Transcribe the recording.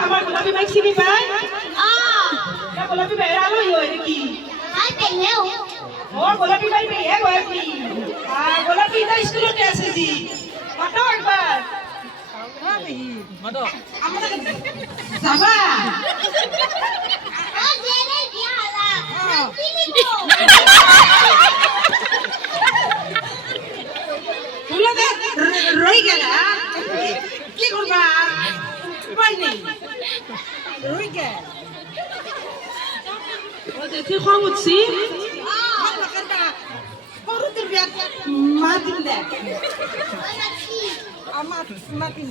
আমার গোলাপি বাইক চিনি পাই গোলাপি বাইক আলো হয় নাকি ও গোলাপি বাইক হে গোলাপি গোলাপি দা স্কুলতে আছে জি মাতো একবার মাতো আমাদের যাবা ও জেনে দিয়ালা চিনি তো তুলা দে রই গেলা কি করবা উপায় নেই রই গেল ও দেখি কম উঠছি মাতিন দে আমার মাতিন